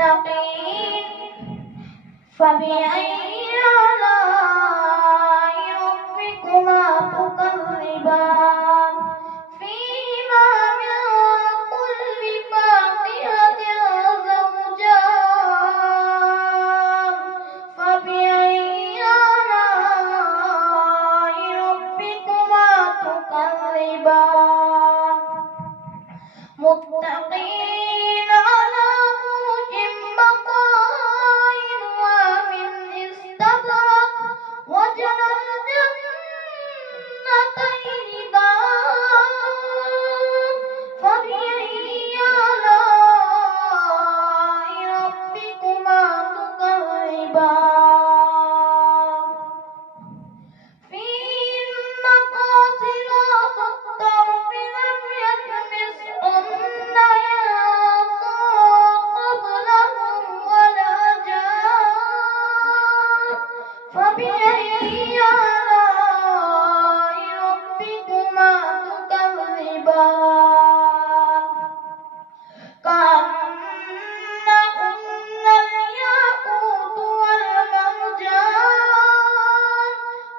متقين فبأي آلاء ربكما تكذبان فيهما من كل فاكهة زوجان فبأي آلاء ربكما تكذبان متقين على فرش بطائنها من استبرق وجنى الجنتين دان فبأي آلاء ربكما تكذبان فيهن قاصرات الطرف لم يطمثهن إنس قبلهم ولا جان فبأي آلاء ربكما تكذبان كأنهن الياقوت والمرجان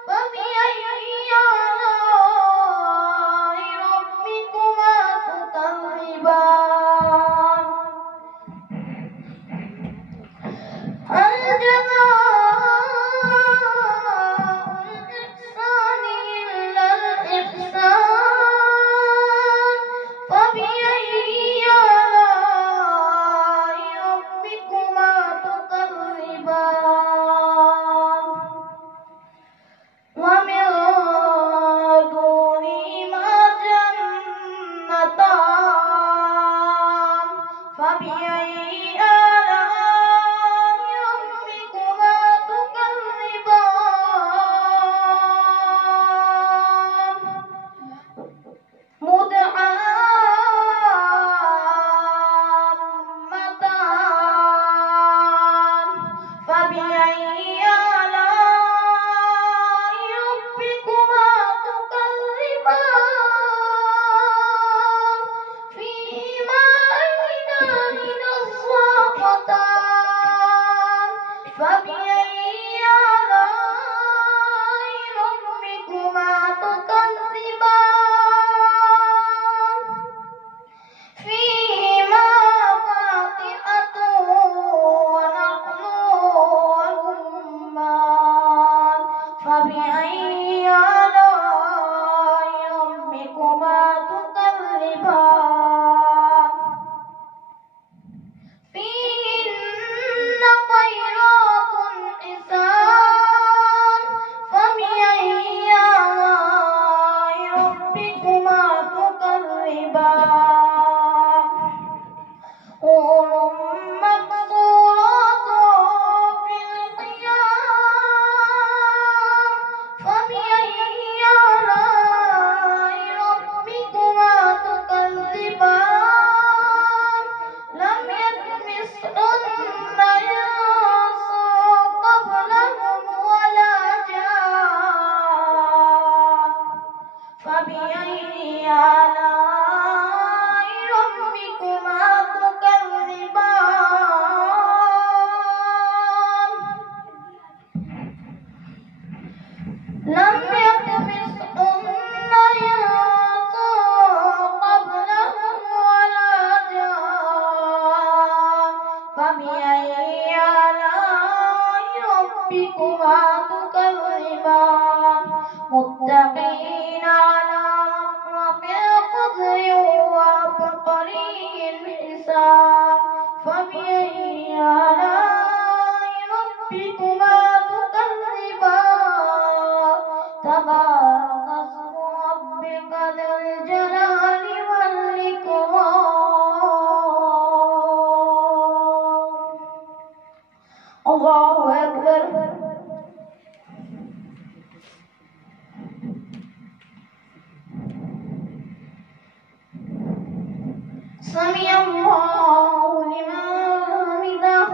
فبأي آلاء ربكما تكذبان هل جزاء الإحسان إلا الإحسان فبأي آلاء ربكما تكذبان ومن دونهما جنتان فبأي آلاء ربكما تكذبان مدحضتان فبأي آلاء ربكما تكذبان فيهما عينان نضاختان فبأي آلاء ربكما تكذبان فيهما فاكهة ونخل ورمان فبأي آلاء ربكما تكذبان فيهن خيرات حسان فبأي آلاء ربكما تكذبان حور مقصورات في الخيام فبأي آلاء ربكما تكذبان لم يطمثهن إنس قبلهم ولا جان فبأي آلاء ربكما تكذبان لم يطمثهن إنس قبلهم ولا جان فبأي آلاء ربكما تكذبان متقين على رفرف خضر وعبقري حسان فبأي آلاء ربكما تكذبان تبارك اسم ربك ذي الجلال والإكرام الله أكبر سمع الله لمن حمده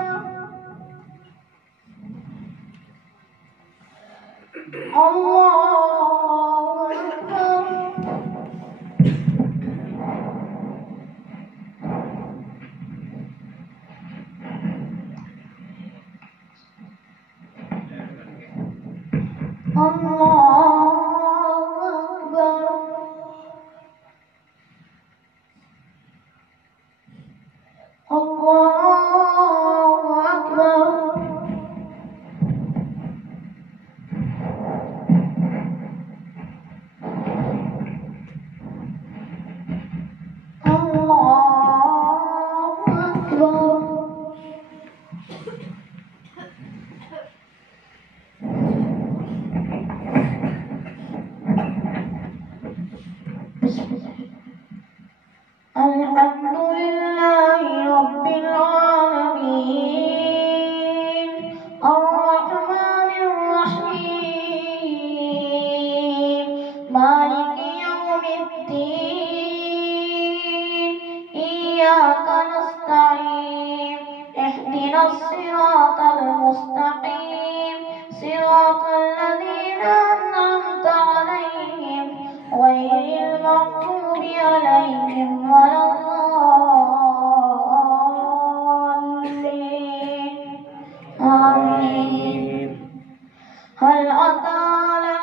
الحمد لله رب العالمين الرحمن الرحيم مالك يوم الدين إياك نستعين اهدنا الصراط المستقيم صراط الذين أنعمت عليهم غير المغضوب عليهم ولا الضالين آمين. هل أتى على